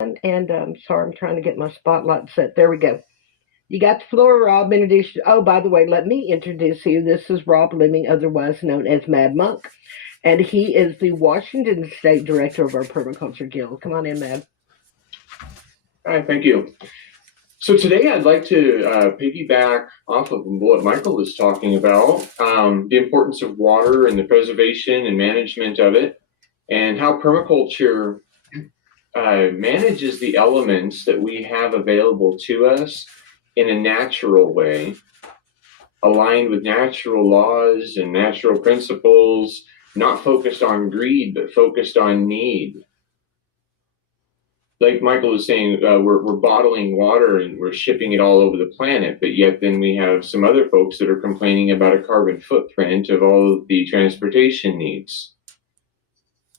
And sorry, I'm trying to get my spotlight set. There we go. You got the floor, Rob. Introduce you. Oh, by the way, let me introduce you. This is Rob Lemming, otherwise known as Mad Monk, and he is the Washington State Director of our Permaculture Guild. Come on in, Mad. Hi, thank you. So today I'd like to piggyback off of what Michael was talking about, the importance of water and the preservation and management of it, and how permaculture manages the elements that we have available to us in a natural way, aligned with natural laws and natural principles, not focused on greed, but focused on need. Like Michael was saying, we're bottling water and we're shipping it all over the planet, but yet then we have some other folks that are complaining about a carbon footprint of all of the transportation needs.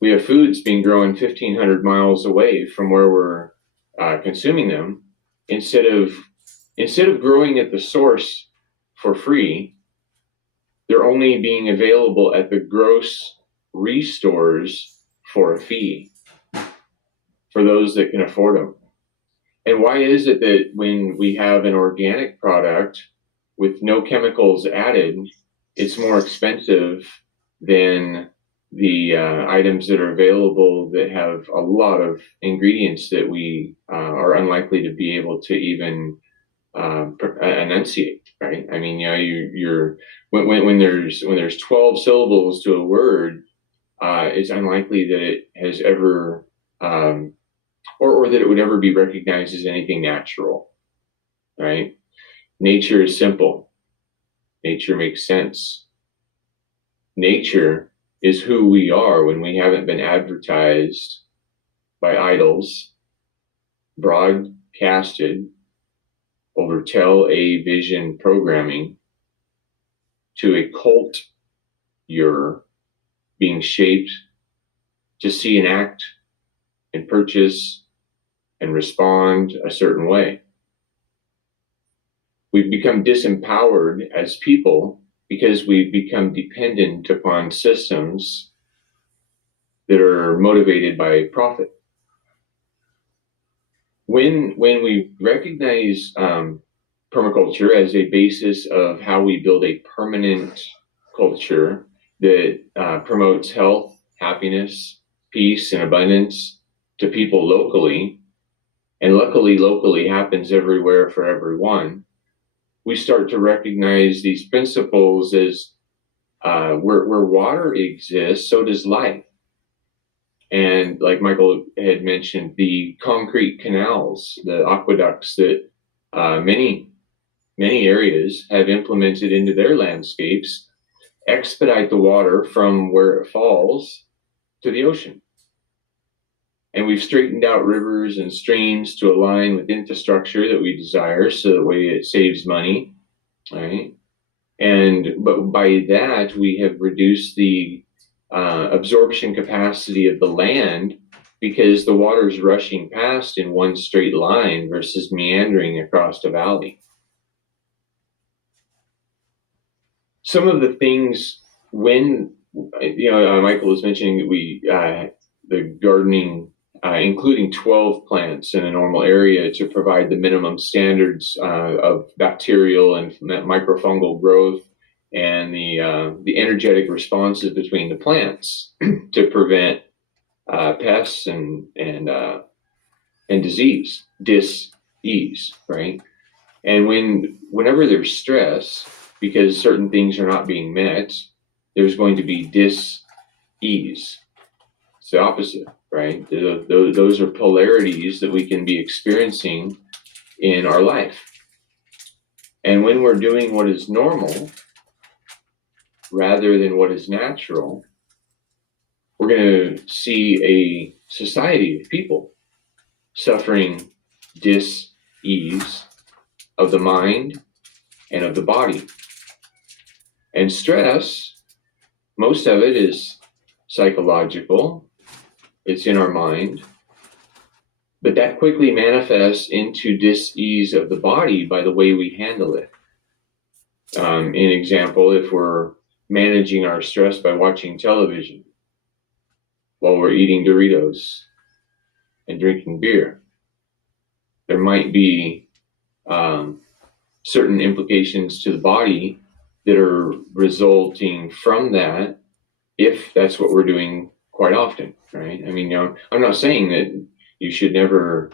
We have foods being grown 1,500 miles away from where we're consuming them. Instead of growing at the source for free, they're only being available at the grocery stores for a fee for those that can afford them. And why is it that when we have an organic product with no chemicals added, it's more expensive than the items that are available that have a lot of ingredients that we are unlikely to be able to even enunciate, right? I mean, you're when there's 12 syllables to a word, it's unlikely that it has ever or that it would ever be recognized as anything natural, right? Nature is simple. Nature makes sense. Nature is who we are when we haven't been advertised by idols, broadcasted over television programming to a cult you're being shaped to see and act and purchase and respond a certain way. We've become disempowered as people because we've become dependent upon systems that are motivated by profit. When we recognize permaculture as a basis of how we build a permanent culture that promotes health, happiness, peace, and abundance to people locally, and luckily locally happens everywhere for everyone, we start to recognize these principles as where water exists, so does life. And like Michael had mentioned, the concrete canals, the aqueducts that many areas have implemented into their landscapes expedite the water from where it falls to the ocean. And we've straightened out rivers and streams to align with infrastructure that we desire, so that way it saves money, right? But by that, we have reduced the absorption capacity of the land because the water is rushing past in one straight line versus meandering across a valley. Some of the things when Michael was mentioning that the gardening, including 12 plants in a normal area to provide the minimum standards of bacterial and microfungal growth and the energetic responses between the plants to prevent pests and disease, dis-ease, right? And whenever there's stress, because certain things are not being met, there's going to be dis-ease. It's the opposite, right? Those are polarities that we can be experiencing in our life. And when we're doing what is normal rather than what is natural, we're going to see a society of people suffering dis-ease of the mind and of the body. And stress, most of it is psychological. It's in our mind. But that quickly manifests into dis-ease of the body by the way we handle it. In example, if we're managing our stress by watching television while we're eating Doritos and drinking beer, There might be certain implications to the body that are resulting from that, if that's what we're doing quite often, right? I mean, I'm not saying that you should never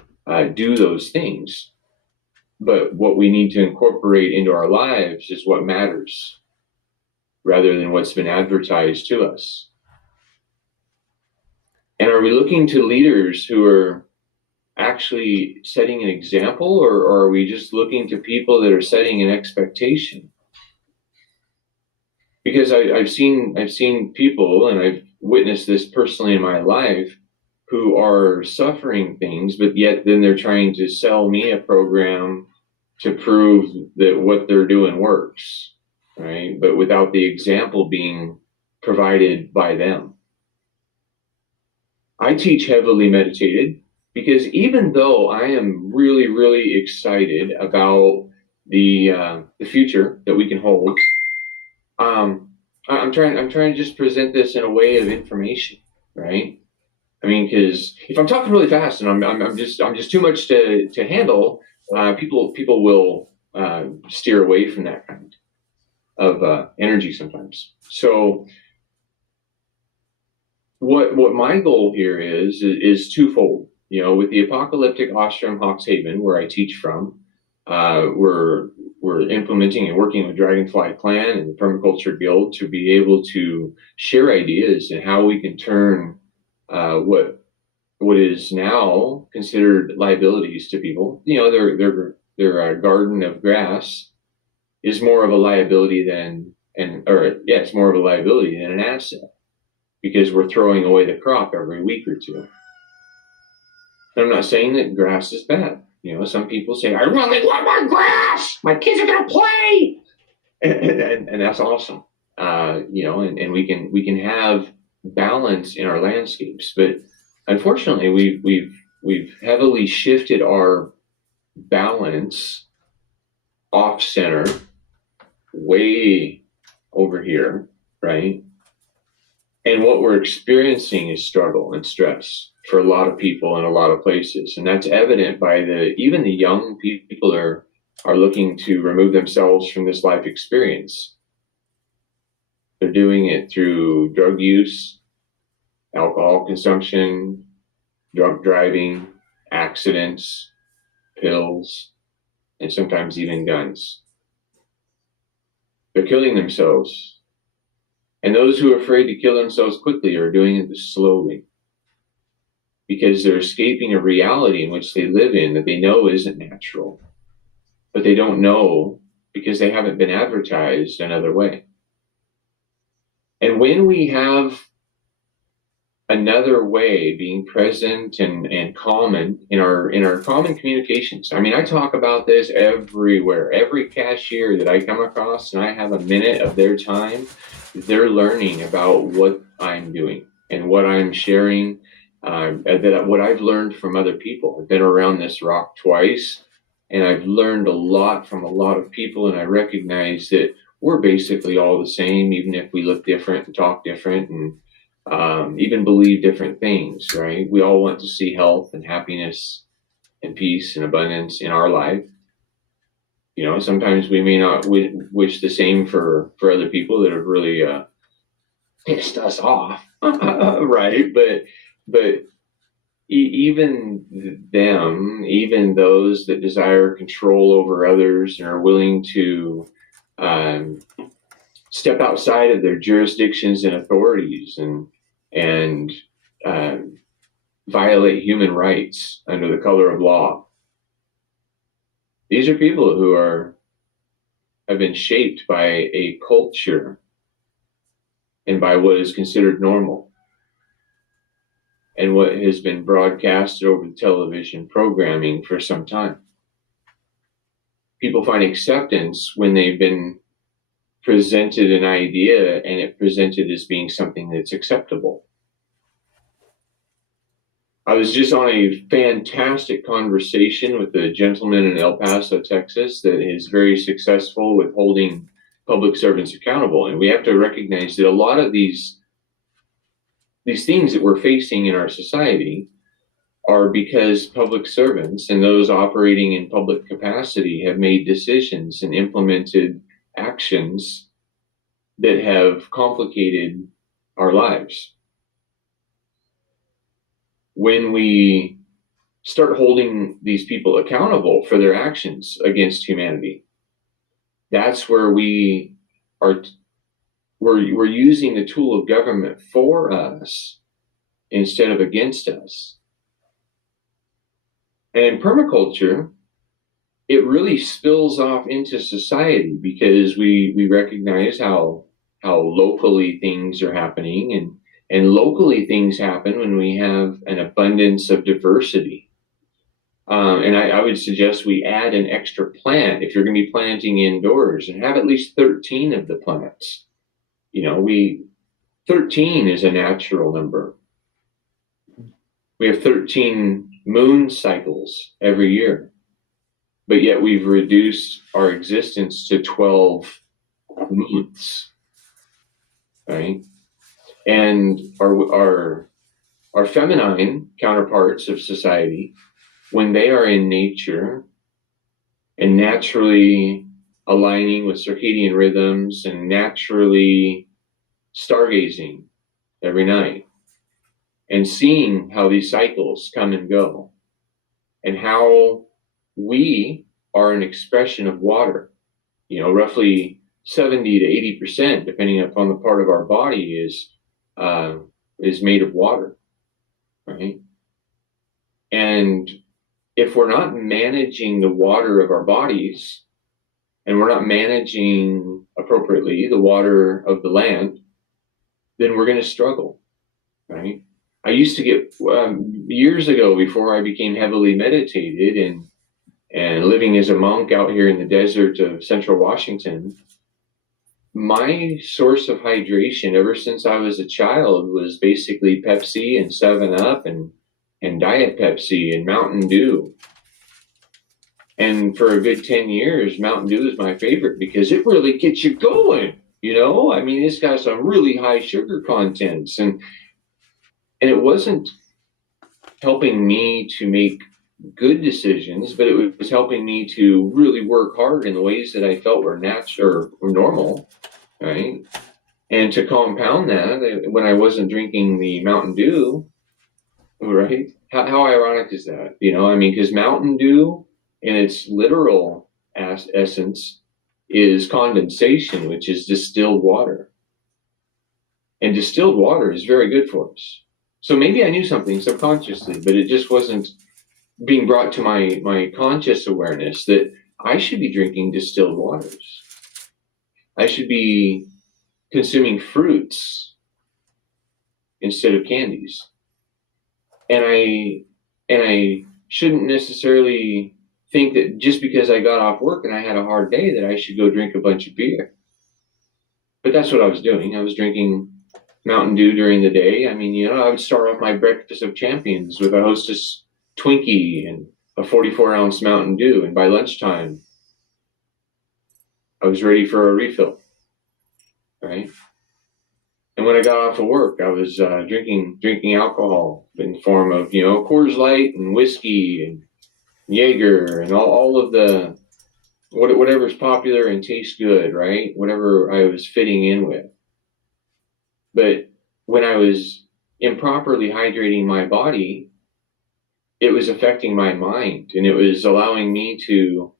do those things, but what we need to incorporate into our lives is what matters rather than what's been advertised to us. And are we looking to leaders who are actually setting an example, or are we just looking to people that are setting an expectation? Because I've seen people, and I've witnessed this personally in my life, who are suffering things, but yet then they're trying to sell me a program to prove that what they're doing works, right? But without the example being provided by them. I teach heavily meditated because even though I am really, really excited about the future that we can hold, I'm trying to just present this in a way of information, right? I mean, because if I'm talking really fast and I'm just too much to handle, people will steer away from that kind of energy sometimes. So what my goal here is twofold. You know, with the Apocalyptic Ashram Hawks Haven, where I teach from, we're implementing and working with Dragonfly Clan and the Permaculture Guild to be able to share ideas and how we can turn what is now considered liabilities to people. You know, their garden of grass is more of a liability it's more of a liability than an asset, because we're throwing away the crop every week or two. And I'm not saying that grass is bad. You know, some people say, I really love my grass. My kids are gonna play, and that's awesome. You know, and we can have balance in our landscapes, but unfortunately, we've heavily shifted our balance off center, way over here, right? And what we're experiencing is struggle and stress for a lot of people in a lot of places, and that's evident by even the young people are looking to remove themselves from this life experience. They're doing it through drug use, alcohol consumption, drunk driving, accidents, pills, and sometimes even guns. They're killing themselves. And those who are afraid to kill themselves quickly are doing it slowly, because they're escaping a reality in which they live in that they know isn't natural, but they don't know because they haven't been advertised another way. And when we have another way being present and common in our common communications. I mean, I talk about this everywhere. Every cashier that I come across and I have a minute of their time, they're learning about what I'm doing and what I'm sharing, what I've learned from other people. I've been around this rock twice, and I've learned a lot from a lot of people, and I recognize that we're basically all the same, even if we look different and talk different and even believe different things, right? We all want to see health and happiness and peace and abundance in our life. You know, sometimes we may not wish the same for other people that have really pissed us off, right? But even them, even those that desire control over others and are willing to step outside of their jurisdictions and authorities and violate human rights under the color of law. These are people who have been shaped by a culture and by what is considered normal and what has been broadcasted over the television programming for some time. People find acceptance when they've been presented an idea and it presented as being something that's acceptable. I was just on a fantastic conversation with a gentleman in El Paso, Texas, that is very successful with holding public servants accountable. And we have to recognize that a lot of these things that we're facing in our society are because public servants and those operating in public capacity have made decisions and implemented actions that have complicated our lives. When we start holding these people accountable for their actions against humanity, that's where we're using the tool of government for us instead of against us. And in permaculture, it really spills off into society because we recognize how locally things are happening, and locally things happen when we have an abundance of diversity. And I would suggest we add an extra plant if you're going to be planting indoors, and have at least 13 of the plants. 13 is a natural number. We have 13 moon cycles every year, but yet we've reduced our existence to 12 months, right? And our feminine counterparts of society, when they are in nature and naturally aligning with circadian rhythms and naturally stargazing every night and seeing how these cycles come and go and how we are an expression of water, roughly 70 to 80%, depending upon the part of our body, is made of water, right? And if we're not managing the water of our bodies, and we're not managing appropriately the water of the land, then we're going to struggle, right? I used to get, years ago, before I became heavily meditated and living as a monk out here in the desert of central Washington, my source of hydration ever since I was a child was basically Pepsi and 7-Up and Diet Pepsi and Mountain Dew. And for a good 10 years, Mountain Dew is my favorite because it really gets you going. I mean, it's got some really high sugar contents, and it wasn't helping me to make good decisions, but it was helping me to really work hard in the ways that I felt were natural or normal, right? And to compound that, when I wasn't drinking the Mountain Dew, right? How ironic is that? I mean, because Mountain Dew, in its literal essence, is condensation, which is distilled water. And distilled water is very good for us. So maybe I knew something subconsciously, but it just wasn't being brought to my conscious awareness that I should be drinking distilled waters. I should be consuming fruits instead of candies. And I shouldn't necessarily think that just because I got off work and I had a hard day that I should go drink a bunch of beer. But that's what I was doing. I was drinking Mountain Dew during the day. I mean, I would start off my breakfast of champions with a Hostess Twinkie and a 44-ounce Mountain Dew. And by lunchtime, I was ready for a refill, right? And when I got off of work, I was drinking alcohol in the form of, Coors Light and whiskey and Jaeger and all of the whatever's popular and tastes good, right? Whatever I was fitting in with. But when I was improperly hydrating my body, it was affecting my mind, and it was allowing me to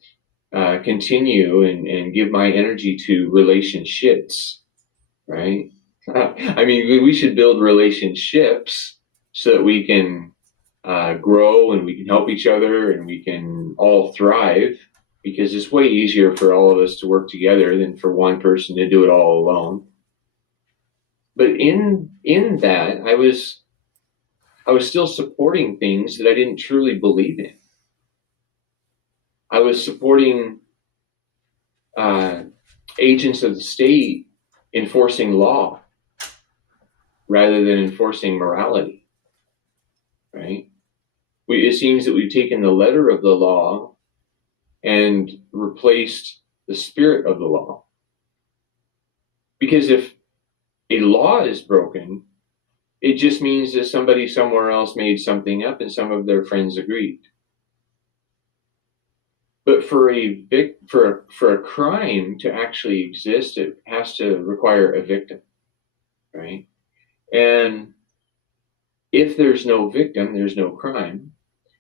continue and give my energy to relationships, right? I mean, we should build relationships so that we can grow and we can help each other and we can all thrive, because it's way easier for all of us to work together than for one person to do it all alone. But in that, I was still supporting things that I didn't truly believe in. I was supporting agents of the state enforcing law rather than enforcing morality, right? It seems that we've taken the letter of the law and replaced the spirit of the law. Because if a law is broken, It just means that somebody somewhere else made something up and some of their friends agreed. But for a crime to actually exist, it has to require a victim, right? And if there's no victim, there's no crime.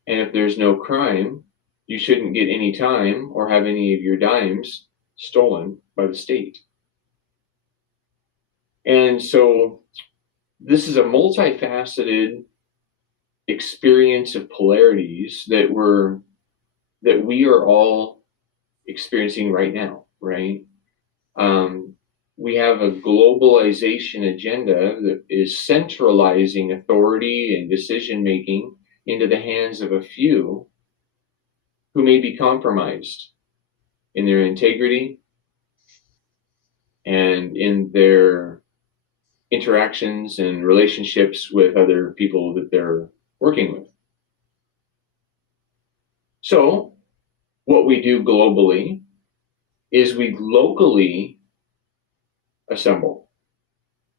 And if there's no crime, you shouldn't get any time or have any of your dimes stolen by the state. And so this is a multifaceted experience of polarities that we are all experiencing right now, right? We have a globalization agenda that is centralizing authority and decision making into the hands of a few who may be compromised in their integrity and in their interactions and relationships with other people that they're working with. So, what we do globally is we locally assemble.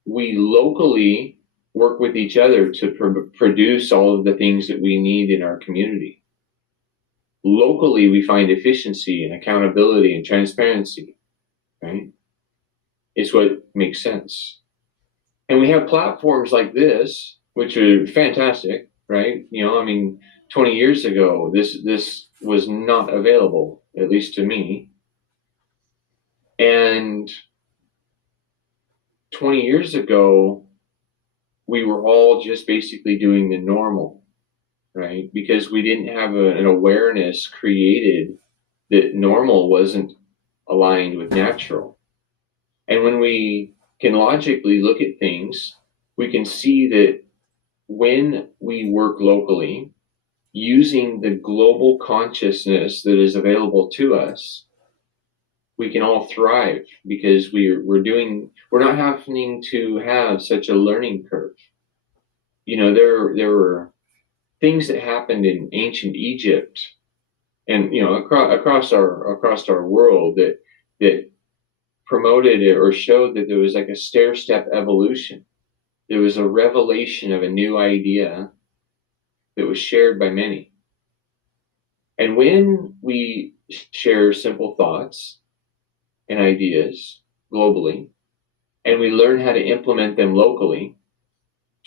We locally work with each other to produce all of the things that we need in our community. Locally, we find efficiency and accountability and transparency, right? It's what makes sense. And we have platforms like this, which are fantastic, right? 20 years ago, this was not available, at least to me. And 20 years ago, we were all just basically doing the normal, right? Because we didn't have an awareness created that normal wasn't aligned with natural. And when we can logically look at things, we can see that when we work locally, using the global consciousness that is available to us, we can all thrive because we're not having to have such a learning curve. There were things that happened in ancient Egypt and across our world that promoted it or showed that there was like a stair step evolution. There was a revelation of a new idea that was shared by many. And when we share simple thoughts and ideas globally, and we learn how to implement them locally,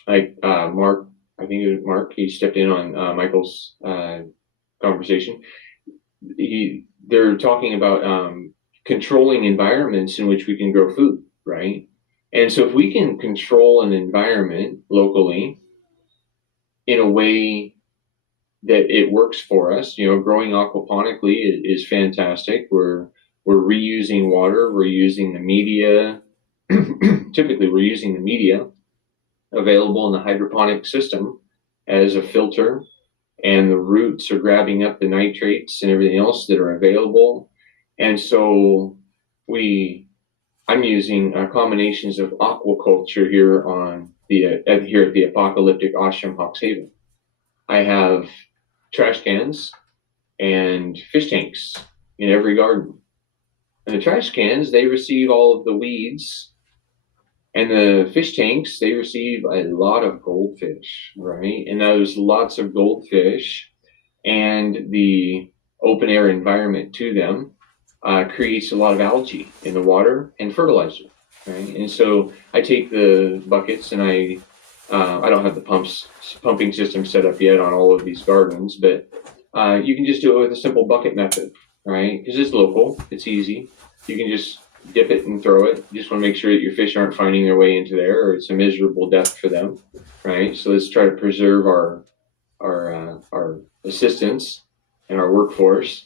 like Mark, I think it was Mark, he stepped in on Michael's conversation. They're talking about controlling environments in which we can grow food, right? And so if we can control an environment locally in a way that it works for us, growing aquaponically is fantastic. We're reusing water, we're using the media. Typically, we're using the media available in the hydroponic system as a filter, and the roots are grabbing up the nitrates and everything else that are available. And so I'm using combinations of aquaculture here here at the apocalyptic ashram Hawkshaven. I have trash cans and fish tanks in every garden. And the trash cans, they receive all of the weeds, and the fish tanks, they receive a lot of goldfish, right? And those lots of goldfish and the open air environment to them creates a lot of algae in the water and fertilizer, right? And so I take the buckets and I don't have the pumping system set up yet on all of these gardens, but you can just do it with a simple bucket method, right? Because it's local, it's easy. You can just dip it and throw it. You just want to make sure that your fish aren't finding their way into there, or it's a miserable death for them, right? So let's try to preserve our assistants and our workforce.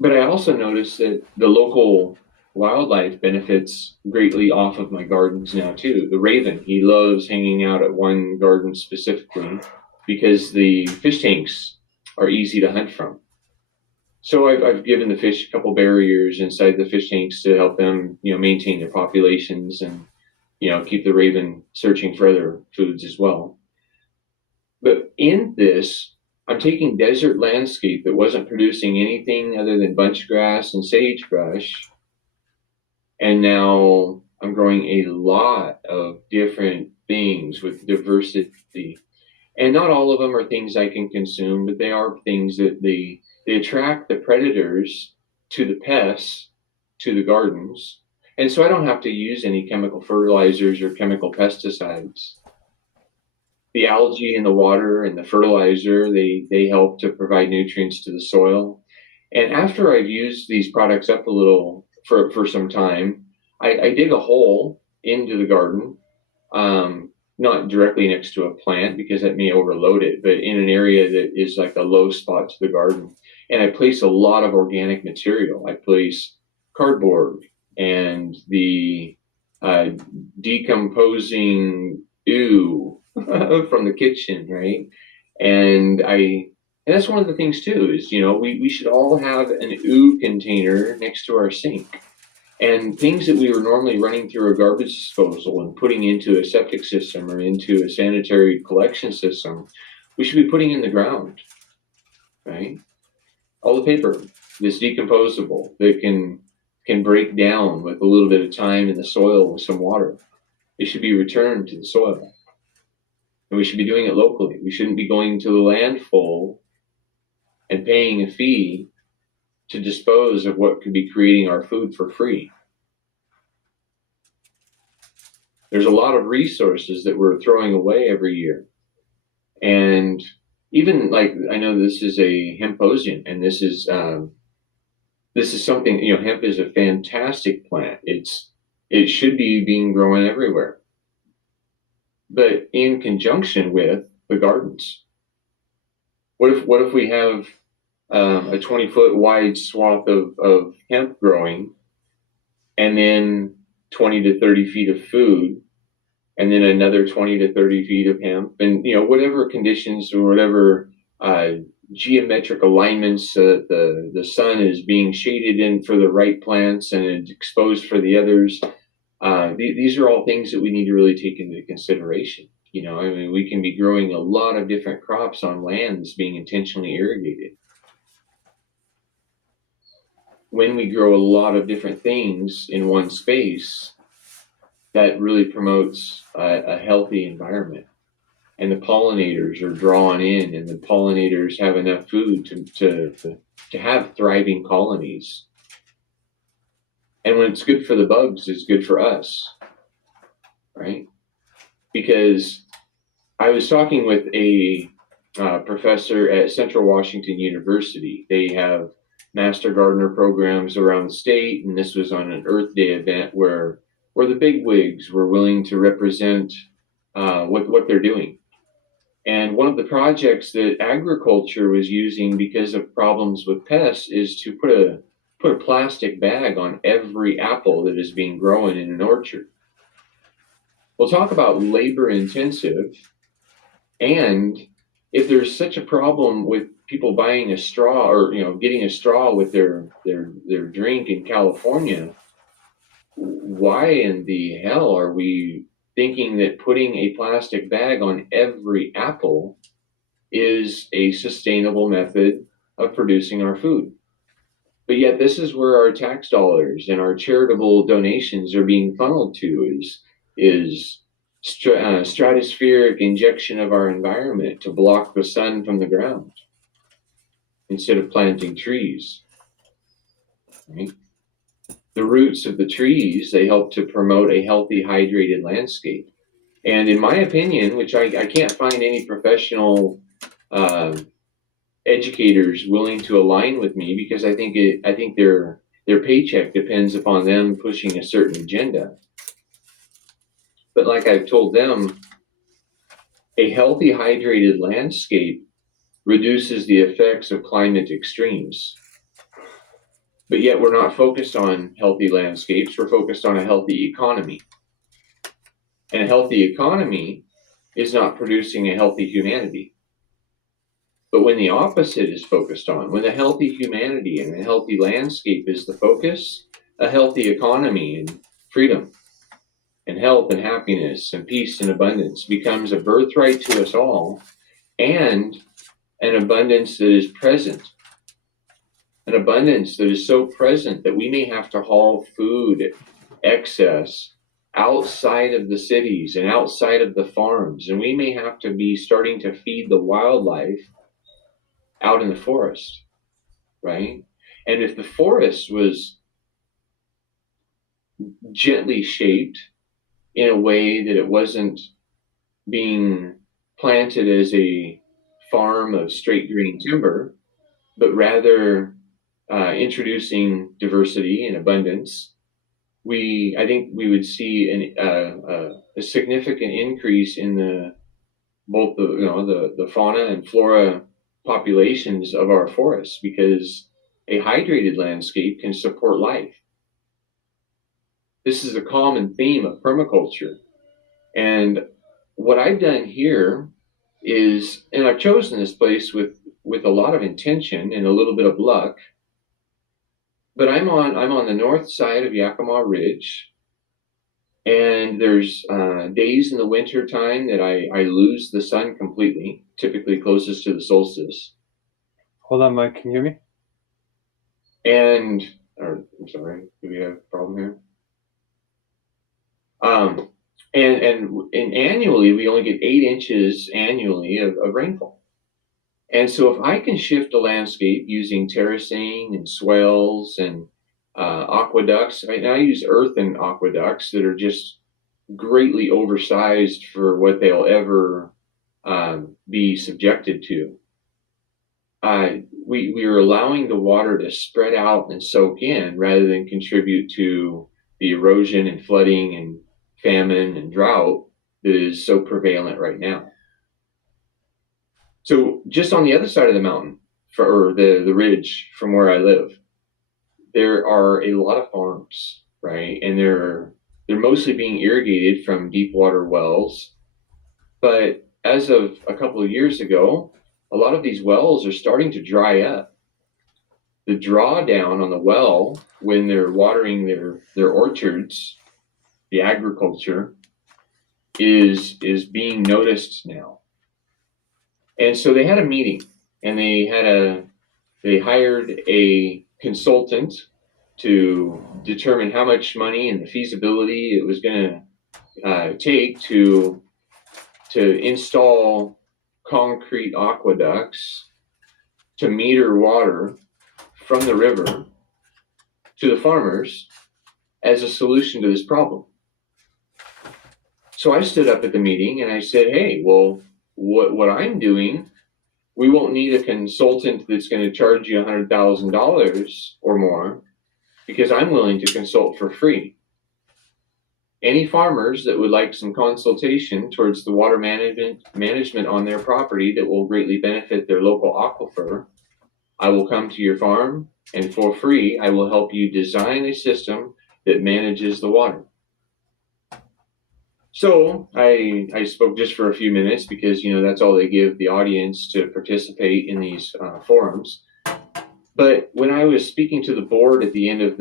But I also noticed that the local wildlife benefits greatly off of my gardens now too. The raven, he loves hanging out at one garden specifically because the fish tanks are easy to hunt from. So I've given the fish a couple barriers inside the fish tanks to help them, maintain their populations and, keep the raven searching for other foods as well. But in this, I'm taking desert landscape that wasn't producing anything other than bunch grass and sagebrush, and now I'm growing a lot of different things with diversity. And not all of them are things I can consume, but they are things that they attract the predators to the pests, to the gardens. And so I don't have to use any chemical fertilizers or chemical pesticides. The algae in the water and the fertilizer, they help to provide nutrients to the soil. And after I've used these products up a little for some time, I dig a hole into the garden, not directly next to a plant because that may overload it, but in an area that is like a low spot to the garden. And I place a lot of organic material. I place cardboard and the uh, decomposing ooh from the kitchen, right? And and that's one of the things too, is, we should all have an ooh container next to our sink. And things that we were normally running through a garbage disposal and putting into a septic system or into a sanitary collection system, we should be putting in the ground, right? All the paper that's decomposable, that can break down with a little bit of time in the soil with some water. It should be returned to the soil. And we should be doing it locally. We shouldn't be going to the landfill and paying a fee to dispose of what could be creating our food for free. There's a lot of resources that we're throwing away every year. And even like, I know this is a hemposium, and this is something, hemp is a fantastic plant. It should be being grown everywhere, but in conjunction with the gardens. What if we have a 20-foot wide swath of hemp growing, and then 20 to 30 feet of food, and then another 20 to 30 feet of hemp, and whatever conditions or whatever geometric alignments, the sun is being shaded in for the right plants and it's exposed for the others. These are all things that we need to really take into consideration. I mean, we can be growing a lot of different crops on lands being intentionally irrigated. When we grow a lot of different things in one space, that really promotes a healthy environment. And the pollinators are drawn in, and the pollinators have enough food to have thriving colonies. And when it's good for the bugs, it's good for us, right? Because I was talking with a professor at Central Washington University. They have master gardener programs around the state, and this was on an Earth Day event where the bigwigs were willing to represent what they're doing. And one of the projects that agriculture was using because of problems with pests is to put a plastic bag on every apple that is being grown in an orchard. We'll talk about labor intensive, and if there's such a problem with people buying a straw or getting a straw with their drink in California, why in the hell are we thinking that putting a plastic bag on every apple is a sustainable method of producing our food? But yet this is where our tax dollars and our charitable donations are being funneled to, is stratospheric injection of our environment to block the sun from the ground instead of planting trees, right? The roots of the trees, they help to promote a healthy, hydrated landscape. And in my opinion, which I can't find any professional educators willing to align with me, because I think their paycheck depends upon them pushing a certain agenda. But like I've told them, a healthy, hydrated landscape reduces the effects of climate extremes. But yet we're not focused on healthy landscapes, we're focused on a healthy economy. And a healthy economy is not producing a healthy humanity. But when the opposite is focused on, when the healthy humanity and a healthy landscape is the focus, a healthy economy and freedom and health and happiness and peace and abundance becomes a birthright to us all, and an abundance that is present. An abundance that is so present that we may have to haul food excess outside of the cities and outside of the farms. And we may have to be starting to feed the wildlife out in the forest, right? And if the forest was gently shaped in a way that it wasn't being planted as a farm of straight green timber, but rather introducing diversity and abundance, I think we would see a significant increase in both the fauna and flora populations of our forests, because a hydrated landscape can support life. This is a common theme of permaculture. And what I've done here is, and I've chosen this place with a lot of intention and a little bit of luck, but I'm on the north side of Yakima Ridge, and there's days in the winter time that I lose the sun completely, typically closest to the solstice. Hold on, Mike. Can you hear me? And I'm sorry, do we have a problem here? And annually we only get 8 inches annually of rainfall. And so if I can shift a landscape using terracing and swales and aqueducts, I use earthen aqueducts that are just greatly oversized for what they'll ever be subjected to. We are allowing the water to spread out and soak in rather than contribute to the erosion and flooding and famine and drought that is so prevalent right now. So just on the other side of the mountain, or the ridge from where I live, there are a lot of farms, right? And they're mostly being irrigated from deep water wells. But as of a couple of years ago, a lot of these wells are starting to dry up. The drawdown on the well when they're watering their orchards, the agriculture, is being noticed now. And so they had a meeting, and they hired a consultant to determine how much money and the feasibility it was going to take to install concrete aqueducts to meter water from the river to the farmers as a solution to this problem. So I stood up at the meeting and I said, hey, well, what I'm doing, we won't need a consultant that's going to charge you $100,000 or more, because I'm willing to consult for free. Any farmers that would like some consultation towards the water management on their property that will greatly benefit their local aquifer, I will come to your farm, and for free, I will help you design a system that manages the water. So I spoke just for a few minutes, because that's all they give the audience to participate in these forums. But when I was speaking to the board at the end of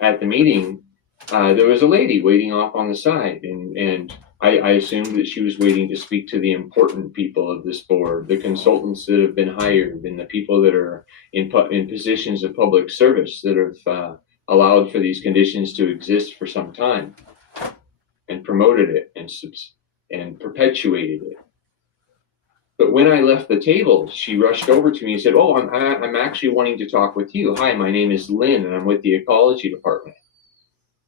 at the meeting, there was a lady waiting off on the side, and I assumed that she was waiting to speak to the important people of this board, the consultants that have been hired, and the people that are in positions of public service that have allowed for these conditions to exist for some time, and promoted it and perpetuated it. But when I left the table, she rushed over to me and said, "Oh, I'm actually wanting to talk with you. Hi, my name is Lynn, and I'm with the ecology department."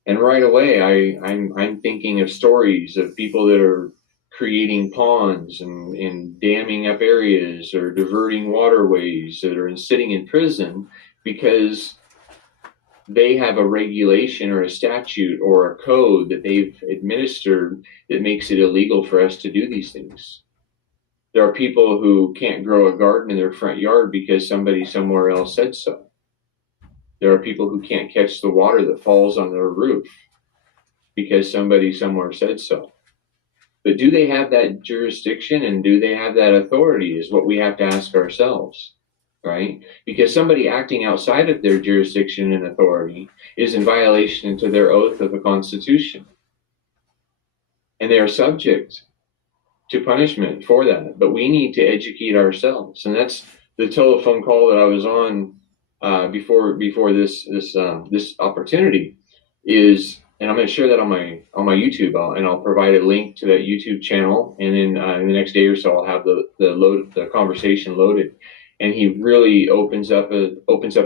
And right away, I'm thinking of stories of people that are creating ponds and damming up areas, or diverting waterways, that are sitting in prison because they have a regulation or a statute or a code that they've administered that makes it illegal for us to do these things. There are people who can't grow a garden in their front yard because somebody somewhere else said so. There are people who can't catch the water that falls on their roof because somebody somewhere said so. But do they have that jurisdiction, and do they have that authority, is what we have to ask ourselves, right? Because somebody acting outside of their jurisdiction and authority is in violation to their oath of the Constitution. And they are subject to punishment for that. But we need to educate ourselves. And that's the telephone call that I was on before this opportunity, is and I'm going to share that on my YouTube, and I'll provide a link to that YouTube channel. And then in the next day or so, I'll have the conversation loaded. And he really opens up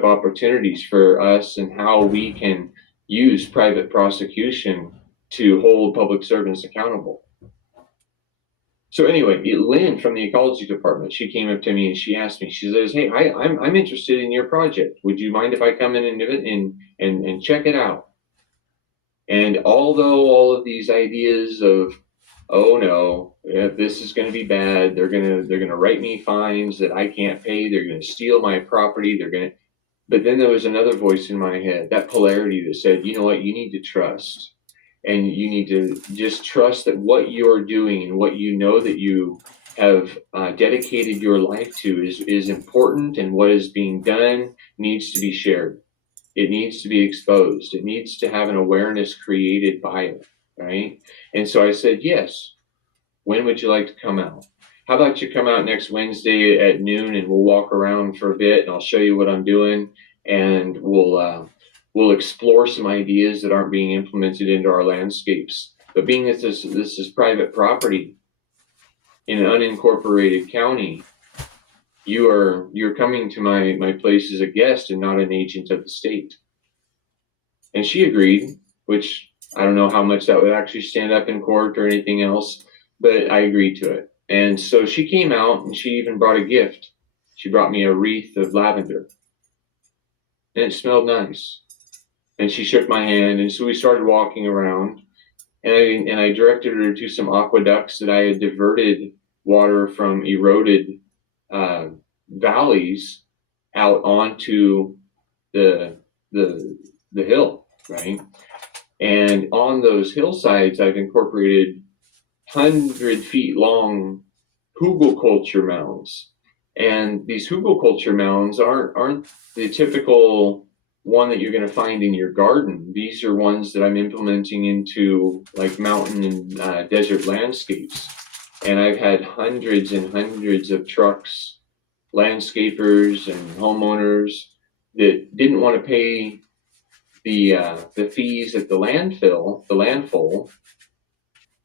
opportunities for us and how we can use private prosecution to hold public servants accountable. So anyway, Lynn from the ecology department, she came up to me and she asked me, she says, "Hey, I'm interested in your project. Would you mind if I come in and check it out?" And although all of these ideas of, oh no, this is going to be bad, they're going to write me fines that I can't pay, they're going to steal my property, but then there was another voice in my head, that polarity that said, you know what, you need to trust. And you need to just trust that what you're doing and what you know that you have dedicated your life to is important, and what is being done needs to be shared. It needs to be exposed. It needs to have an awareness created by it, right? And so I said, yes. When would you like to come out? How about you come out next Wednesday at noon, and we'll walk around for a bit, and I'll show you what I'm doing, and we'll explore some ideas that aren't being implemented into our landscapes. But being that this is private property in an unincorporated county, you're coming to my place as a guest and not an agent of the state. And she agreed, which I don't know how much that would actually stand up in court or anything else, but I agreed to it. And so she came out, and she even brought a gift. She brought me a wreath of lavender, and it smelled nice. And she shook my hand, and so we started walking around, and I directed her to some aqueducts that I had diverted water from eroded valleys out onto the hill, right? And on those hillsides, I've incorporated 100-feet long hugelkultur mounds. And these hugelkultur mounds aren't the typical one that you're going to find in your garden. These are ones that I'm implementing into like mountain and desert landscapes. And I've had hundreds and hundreds of trucks, landscapers and homeowners that didn't want to pay the fees at the landfill,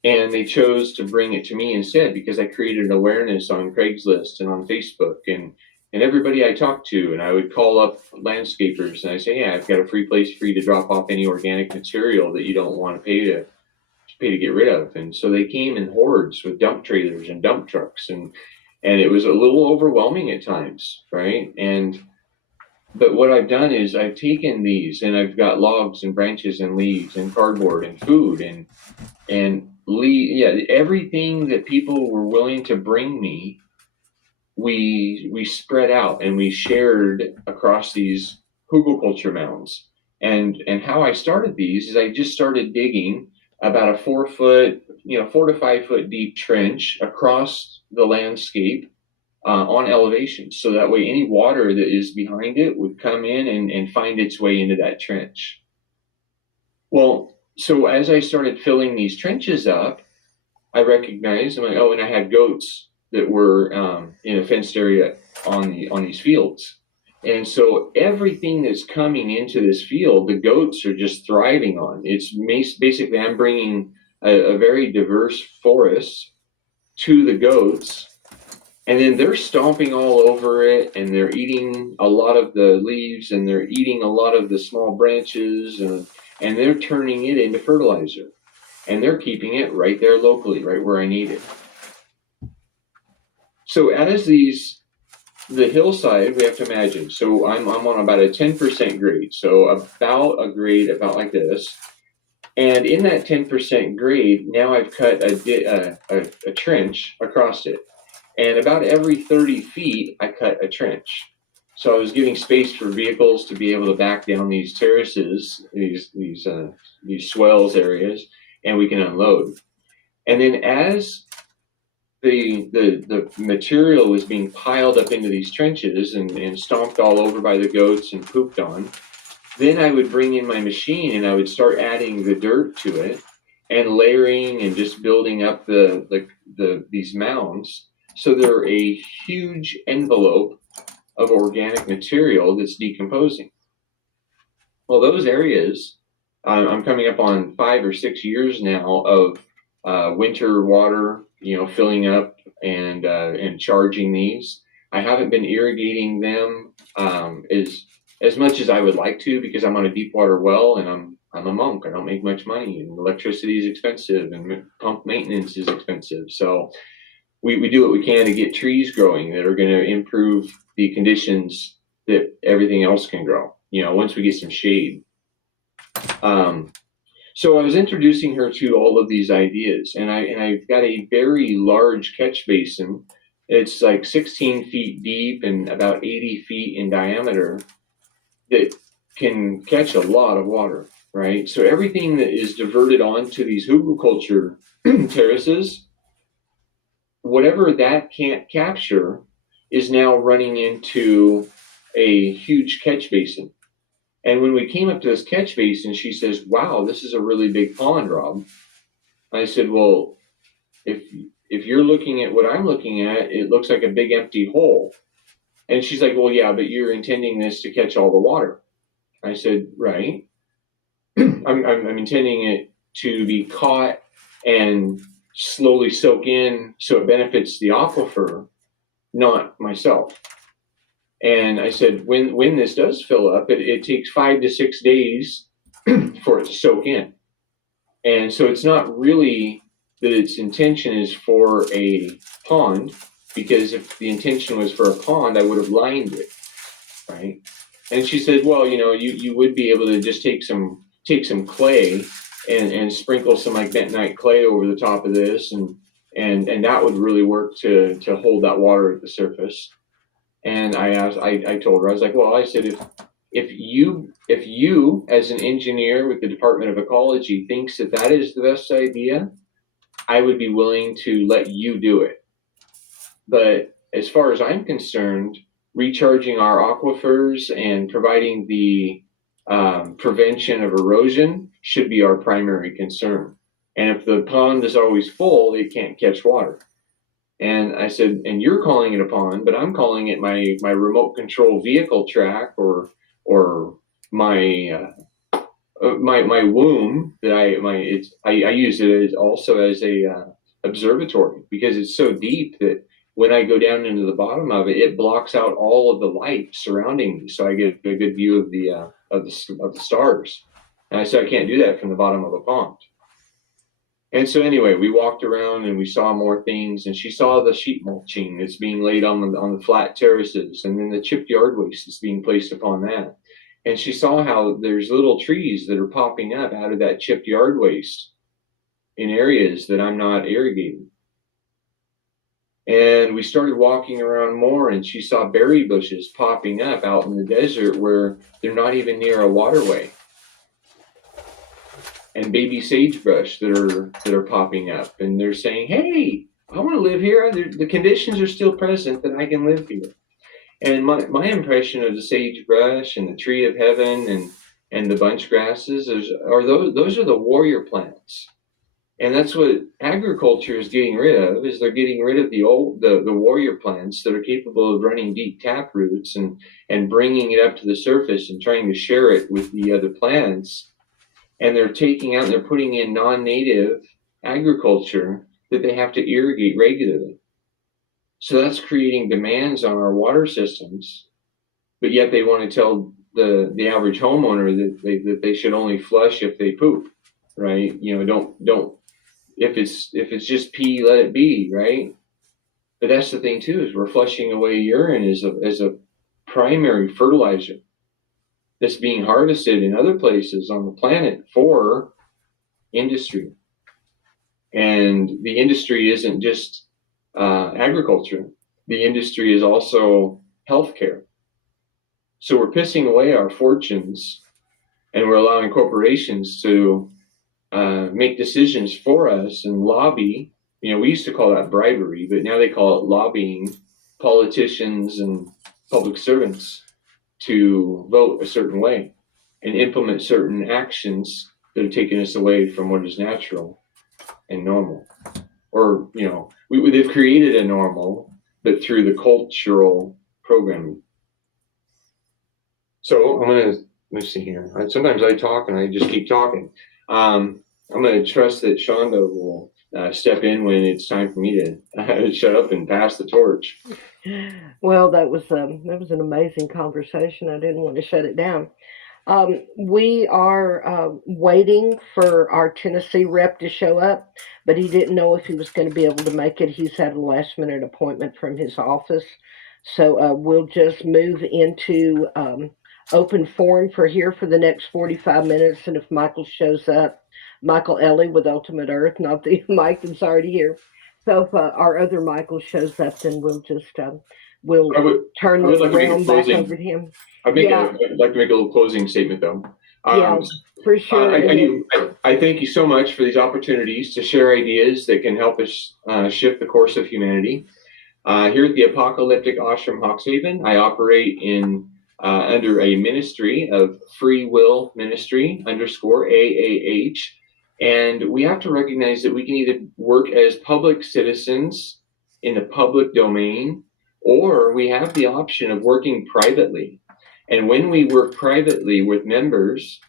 and they chose to bring it to me instead, because I created an awareness on Craigslist and on Facebook and everybody I talked to. And I would call up landscapers and I say, yeah, I've got a free place for you to drop off any organic material that you don't want to pay to get rid of. And so they came in hordes with dump trailers and dump trucks, and it was a little overwhelming at times, right? But what I've done is I've taken these, and I've got logs and branches and leaves and cardboard and food and everything that people were willing to bring me, we spread out and we shared across these hugelkultur mounds. And how I started these is I just started digging about a 4 to 5 foot deep trench across the landscape on elevation. So that way any water that is behind it would come in and find its way into that trench. Well, so as I started filling these trenches up, I recognized, and I had goats that were in a fenced area on these fields. And so everything that's coming into this field, the goats are just thriving on. It's basically, I'm bringing a very diverse forest to the goats, and then they're stomping all over it, and they're eating a lot of the leaves, and they're eating a lot of the small branches, and they're turning it into fertilizer, and they're keeping it right there locally, right where I need it. So as the hillside, we have to imagine, so I'm on about a 10% grade, so about a grade about like this. And in that 10% grade, now I've cut a trench across it. And about every 30 feet, I cut a trench. So I was giving space for vehicles to be able to back down these terraces, these swells areas, and we can unload. And then as the material was being piled up into these trenches and stomped all over by the goats and pooped on, then I would bring in my machine and I would start adding the dirt to it and layering and just building up these mounds. So they're a huge envelope of organic material that's decomposing. Well, those areas I'm coming up on 5 or 6 years now of winter water, filling up and charging these. I haven't been irrigating them as much as I would like to because I'm on a deep water well and I'm a monk. I don't make much money, and electricity is expensive, and pump maintenance is expensive. So we do what we can to get trees growing that are going to improve the conditions that everything else can grow. Once we get some shade. So I was introducing her to all of these ideas, and I've got a very large catch basin. It's like 16 feet deep and about 80 feet in diameter that can catch a lot of water, right? So everything that is diverted onto these hugelkultur terraces, whatever that can't capture is now running into a huge catch basin. And when we came up to this catch basin, she says, "Wow, this is a really big pond, Rob." I said, "Well, if you're looking at what I'm looking at, it looks like a big empty hole." And she's like, "Well, yeah, but you're intending this to catch all the water." I said, "Right. I'm intending it to be caught and slowly soak in so it benefits the aquifer, not myself." And I said, when this does fill up, it takes 5 to 6 days for it to soak in. And so it's not really that its intention is for a pond, because if the intention was for a pond, I would have lined it, right? And she said, "Well, you would be able to just take some clay and sprinkle some like bentonite clay over the top of this, and that would really work to hold that water at the surface." And I told her, I was like, "Well," I said, if you as an engineer with the Department of Ecology thinks that is the best idea, I would be willing to let you do it. But as far as I'm concerned, recharging our aquifers and providing the prevention of erosion should be our primary concern. And if the pond is always full, it can't catch water." And I said, "And you're calling it a pond, but I'm calling it my remote control vehicle track, or my my womb that I use it also as a observatory, because it's so deep that when I go down into the bottom of it, it blocks out all of the light surrounding me, so I get a good view of the stars. And I said I can't do that from the bottom of a pond." And so anyway, we walked around and we saw more things, and she saw the sheet mulching that's being laid on the flat terraces, and then the chipped yard waste that's being placed upon that. And she saw how there's little trees that are popping up out of that chipped yard waste in areas that I'm not irrigating. And we started walking around more, and she saw berry bushes popping up out in the desert where they're not even near a waterway, and baby sagebrush that are popping up, and they're saying, "Hey, I want to live here. The conditions are still present that I can live here." And my impression of the sagebrush and the tree of heaven and the bunch grasses are those are the warrior plants. And that's what agriculture is getting rid of, is they're getting rid of the warrior plants that are capable of running deep tap roots and bringing it up to the surface and trying to share it with the other plants. And they're taking out and they're putting in non-native agriculture that they have to irrigate regularly. So that's creating demands on our water systems, but yet they want to tell the average homeowner that they should only flush if they poop, right? Don't if it's just pee, let it be, right? But that's the thing too, is we're flushing away urine as a primary fertilizer that's being harvested in other places on the planet for industry. And the industry isn't just agriculture. The industry is also healthcare. So we're pissing away our fortunes, and we're allowing corporations to make decisions for us and lobby. We used to call that bribery, but now they call it lobbying politicians and public servants to vote a certain way and implement certain actions that are taking us away from what is natural and normal. Or, they've created a normal, but through the cultural programming. So I'm going to let me see here. Sometimes I talk and I just keep talking. I'm going to trust that Shonda will step in when it's time for me to shut up and pass the torch. Well, that was an amazing conversation. I didn't want to shut it down. We are waiting for our Tennessee rep to show up, but he didn't know if he was going to be able to make it. He's had a last minute appointment from his office. So we'll just move into open forum for here for the next 45 minutes. And if Michael shows up, Michael Ellie with Ultimate Earth, not the Mike that's already here. So if our other Michael shows up, then we'll just we'll I would, turn I would the like to make a realm back closing. over to him. I'd like to make a little closing statement, though. Yeah, for sure. I thank you so much for these opportunities to share ideas that can help us shift the course of humanity. Here at the Apocalyptic Ashram Hawkshaven, I operate in under a ministry of Free Will Ministry _AAH. And we have to recognize that we can either work as public citizens in the public domain, or we have the option of working privately. And when we work privately with members,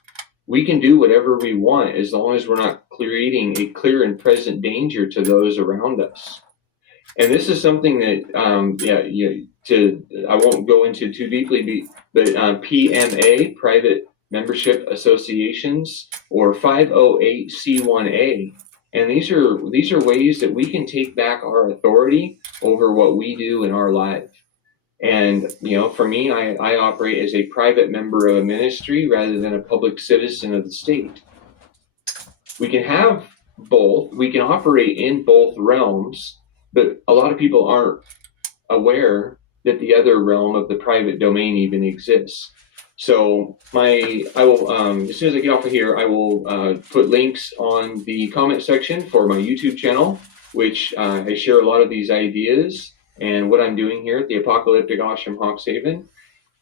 we can do whatever we want as long as we're not creating a clear and present danger to those around us. And this is something that, I won't go into too deeply, but PMA, Private Membership Associations, or 508c1a. And these are ways that we can take back our authority over what we do in our life. And, for me, I operate as a private member of a ministry rather than a public citizen of the state. We can have both. We can operate in both realms, but a lot of people aren't aware that the other realm of the private domain even exists. So I will, as soon as I get off of here, I will put links on the comment section for my YouTube channel, which I share a lot of these ideas and what I'm doing here at the Apocalyptic Ashram Hawkshaven.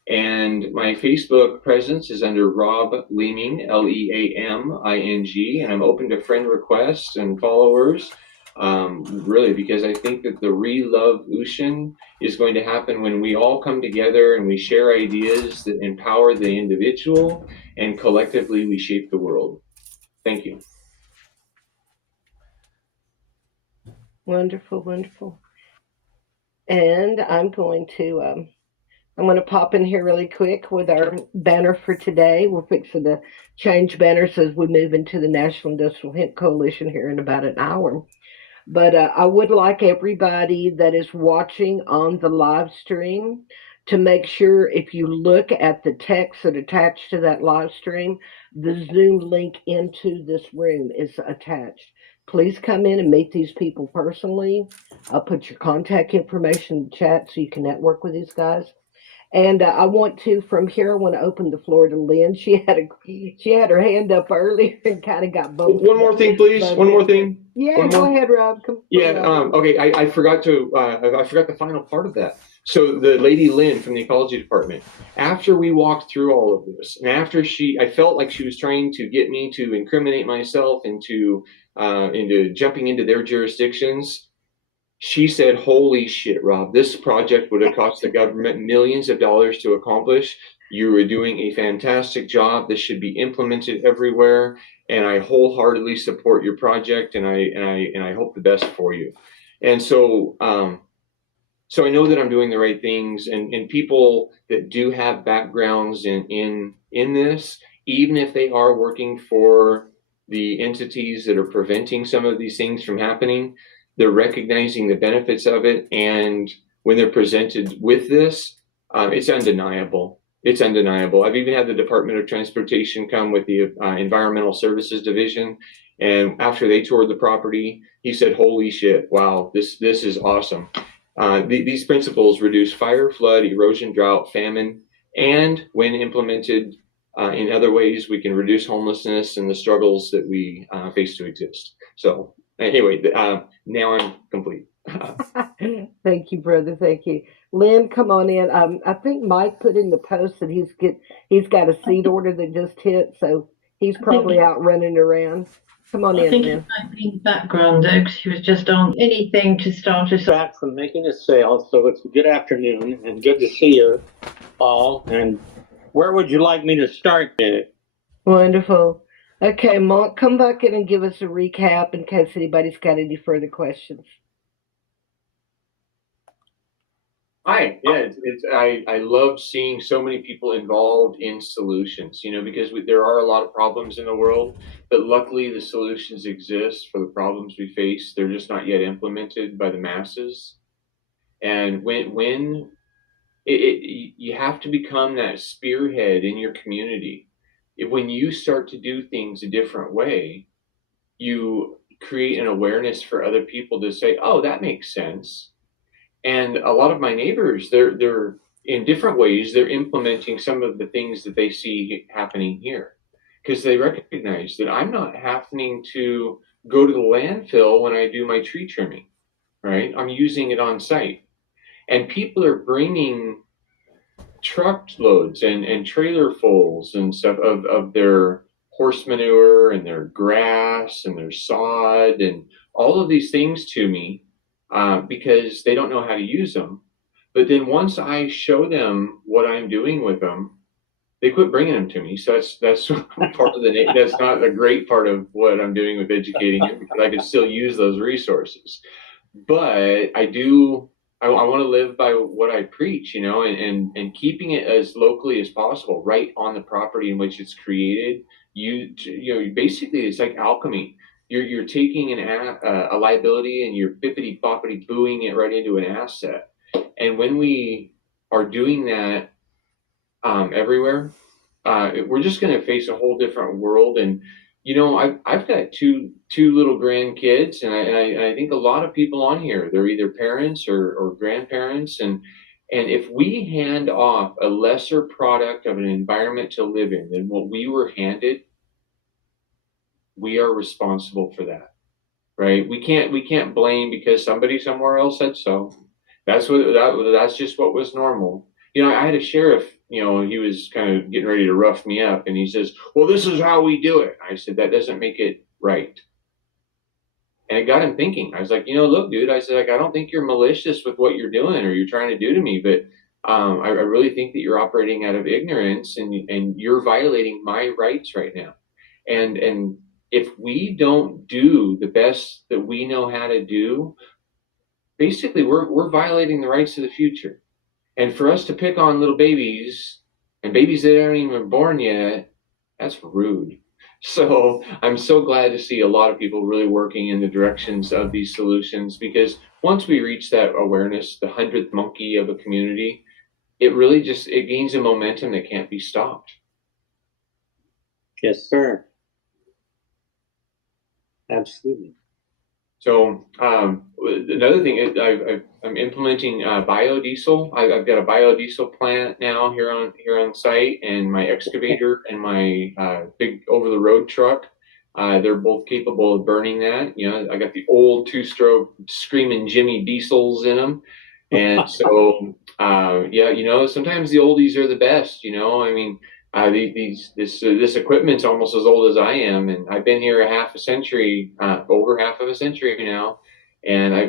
And my Facebook presence is under Rob Leaming, Leaming, and I'm open to friend requests and followers, really, because I think that the Re-Love Ocean is going to happen when we all come together and we share ideas that empower the individual, and collectively we shape the world. Thank you. Wonderful, wonderful. And I'm going to pop in here really quick with our banner for today. We're fixing to change banners as we move into the National Industrial Hemp Coalition here in about an hour. But I would like everybody that is watching on the live stream to make sure, if you look at the text that attached to that live stream, the Zoom link into this room is attached. Please come in and meet these people personally. I'll put your contact information in the chat so you can network with these guys. And I want to open the floor to Lynn. She had her hand up earlier and kind of got bumped. One more thing, please. One more thing. Yeah, go ahead, Rob. Okay. I forgot the final part of that. So the lady Lynn from the ecology department, after we walked through all of this, and after I felt like she was trying to get me to incriminate myself into jumping into their jurisdictions, she said, "Holy shit, Rob, this project would have cost the government millions of dollars to accomplish. You are doing a fantastic job. This should be implemented everywhere. And I wholeheartedly support your project, and I hope the best for you." And so so I know that I'm doing the right things, and people that do have backgrounds in this, even if they are working for the entities that are preventing some of these things from happening, they're recognizing the benefits of it. And when they're presented with this, it's undeniable. It's undeniable. I've even had the Department of Transportation come with the Environmental Services Division, and after they toured the property, he said, "Holy shit, wow, this is awesome." These principles reduce fire, flood, erosion, drought, famine, and when implemented in other ways, we can reduce homelessness and the struggles that we face to exist. So anyway, now I'm complete. Thank you, brother. Thank you. Lynn, come on in. I think Mike put in the post that he's got a seed order that just hit, so he's probably out running around. Come on in, Lynn. I think in the background though, because she was just on anything to start us back from making a sale. So it's a good afternoon and good to see you all. And Where would you like me to start? Wonderful. Okay, Monk, come back in and give us a recap in case anybody's got any further questions. Hi, yeah, I love seeing so many people involved in solutions, because there are a lot of problems in the world, but luckily the solutions exist for the problems we face. They're just not yet implemented by the masses. And when you have to become that spearhead in your community. When you start to do things a different way, you create an awareness for other people to say, "Oh, that makes sense." And a lot of my neighbors, they're in different ways, they're implementing some of the things that they see happening here because they recognize that I'm not happening to go to the landfill when I do my tree trimming, right? I'm using it on site. And people are bringing truckloads and trailer fulls and stuff of their horse manure and their grass and their sod and all of these things to me because they don't know how to use them. But then once I show them what I'm doing with them, they quit bringing them to me. So that's part of that's not a great part of what I'm doing with educating them because I can still use those resources. But I want to live by what I preach, and keeping it as locally as possible, right on the property in which it's created. Basically it's like alchemy. You're taking a liability and you're bippity boppity booing it right into an asset. And when we are doing that everywhere, we're just going to face a whole different world. And I've got two little grandkids, and I think a lot of people on here, they're either parents or grandparents, and if we hand off a lesser product of an environment to live in than what we were handed, we are responsible for that, right? We can't blame because somebody somewhere else said so. That's just what was normal. I had a sheriff, he was kind of getting ready to rough me up and he says, "Well, this is how we do it." I said, "That doesn't make it right." And it got him thinking. I was like, "Look, dude," I said, "like, I don't think you're malicious with what you're doing or you're trying to do to me, but I really think that you're operating out of ignorance and you're violating my rights right now. And if we don't do the best that we know how to do, basically we're violating the rights of the future. And for us to pick on little babies and babies that aren't even born yet, that's rude." So I'm so glad to see a lot of people really working in the directions of these solutions because once we reach that awareness, the 100th monkey of a community, it gains a momentum that can't be stopped. Yes, sir. Absolutely. So another thing is I'm implementing biodiesel. I've got a biodiesel plant now here on site, and my excavator and my big over the road truck. They're both capable of burning that. I got the old 2-stroke screaming Jimmy diesels in them, and so yeah, sometimes the oldies are the best. I mean. This equipment's almost as old as I am, and I've been here over half of a century now,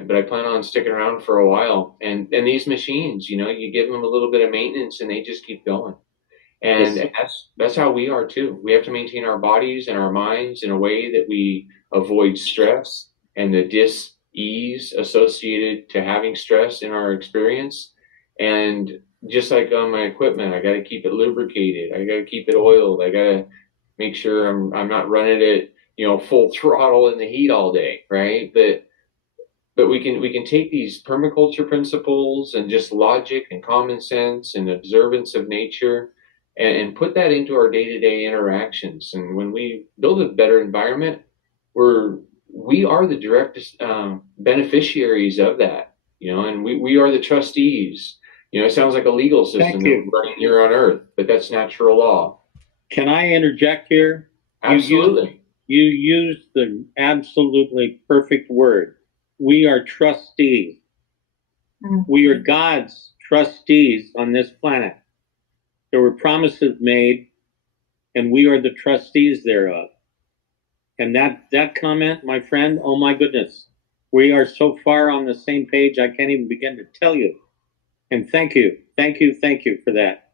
but I plan on sticking around for a while. And these machines, you give them a little bit of maintenance, and they just keep going. And that's how we are too. We have to maintain our bodies and our minds in a way that we avoid stress and the dis-ease associated to having stress in our experience. And just like on my equipment, I got to keep it lubricated. I got to keep it oiled. I got to make sure I'm not running it, full throttle in the heat all day, right? But we can take these permaculture principles and just logic and common sense and observance of nature and put that into our day-to-day interactions. And when we build a better environment, we are the direct beneficiaries of that, and we are the trustees. It sounds like a legal system that we're running here on Earth, but that's natural law. Can I interject here? Absolutely. You used the absolutely perfect word. We are trustees. Mm. We are God's trustees on this planet. There were promises made, and we are the trustees thereof. And that comment, my friend, oh my goodness, we are so far on the same page, I can't even begin to tell you. And thank you for that.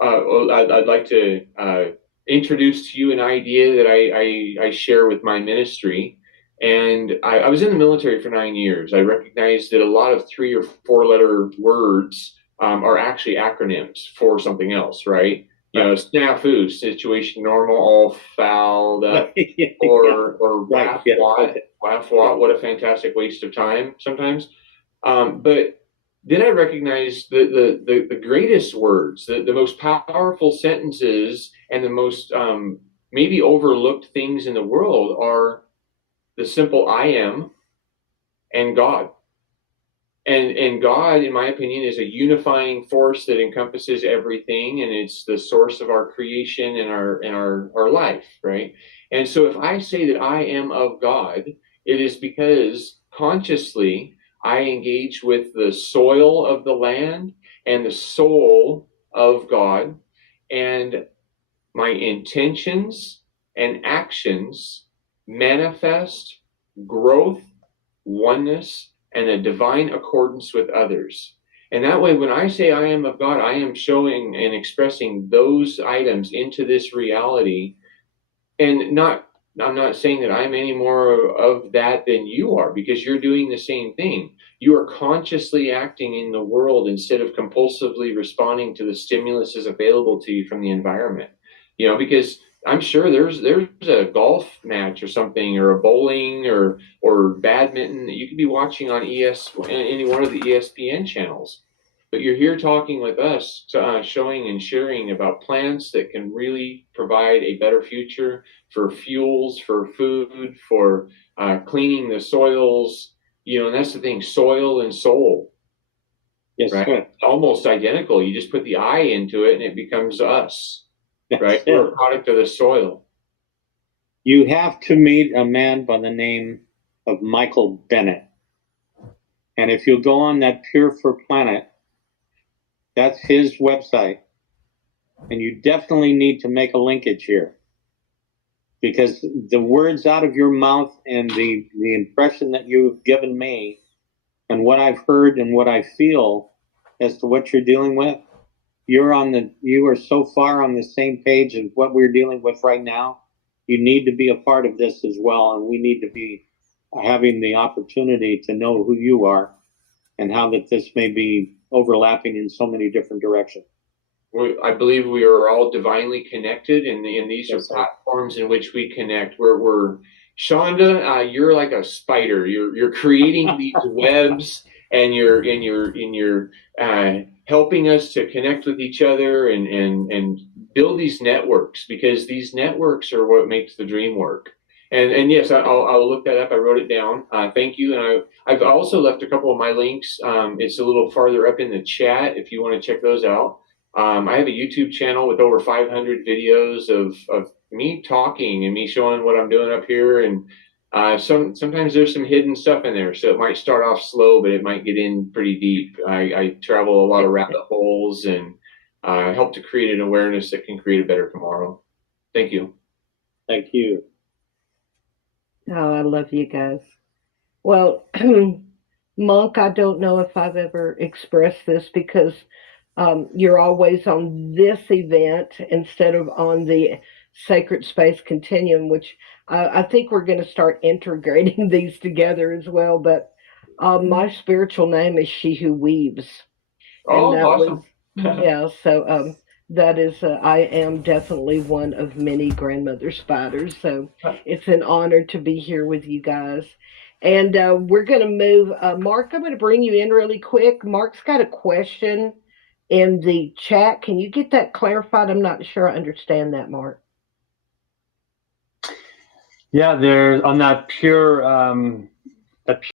I'd like to introduce to you an idea that I share with my ministry. And I was in the military for 9 years. I recognized that a lot of 3 or 4 letter words are actually acronyms for something else, right? You know, snafu, situation normal, all fouled up, or Right, yeah. WAF, what a fantastic waste of time sometimes. But then I recognized the greatest words, the most powerful sentences, and the most maybe overlooked things in the world are the simple I am and God. And God, in my opinion, is a unifying force that encompasses everything, and it's the source of our creation and our life, right? And so if I say that I am of God, it is because consciously I engage with the soil of the land and the soul of God, and my intentions and actions manifest growth, oneness, and a divine accordance with others. And that way, when I say I am of God, I am showing and expressing those items into this reality. And I'm not saying that I'm any more of that than you are, because you're doing the same thing. You are consciously acting in the world instead of compulsively responding to the stimuluses available to you from the environment. You know, because I'm sure there's a golf match or something, or a bowling or badminton that you could be watching on any one of the ESPN channels. But you're here talking with us, showing and sharing about plants that can really provide a better future for fuels, for food, for cleaning the soils. You know, and that's the thing, soil and soul, Yes, right? sir. Almost identical. You just put the I into it and it becomes us, That's right? it. We're a product of the soil. You have to meet a man by the name of Michael Bennett. And if you go on that Pure for Planet, that's his website. And you definitely need to make a linkage here, because the words out of your mouth and the impression that you've given me and what I've heard and what I feel as to what you're dealing with, you are so far on the same page as what we're dealing with right now. You need to be a part of this as well, and we need to be having the opportunity to know who you are and how that this may be overlapping in so many different directions. I believe we are all divinely connected, and these Yes, are sir. platforms in which we connect. We're Shonda, you're like a spider. You're creating these webs, and you're helping us to connect with each other and build these networks, because these networks are what makes the dream work. And yes, I'll look that up. I wrote it down. Thank you. And I've also left a couple of my links. It's a little farther up in the chat if you want to check those out. I have a YouTube channel with over 500 videos of me talking and me showing what I'm doing up here. And sometimes there's some hidden stuff in there. So it might start off slow, but it might get in pretty deep. I travel a lot of rabbit holes and help to create an awareness that can create a better tomorrow. Thank you. Thank you. Oh, I love you guys. Well, Monk, I don't know if I've ever expressed this, because you're always on this event instead of on the Sacred Space Continuum, which I think we're going to start integrating these together as well. But my spiritual name is She Who Weaves. And Oh, that awesome. was, yeah, so that is, I am definitely one of many grandmother spiders. So it's an honor to be here with you guys. And we're going to move. Mark, I'm going to bring you in really quick. Mark's got a question in the chat. Can you get that clarified? I'm not sure I understand that, Mark. Yeah, there's on that pure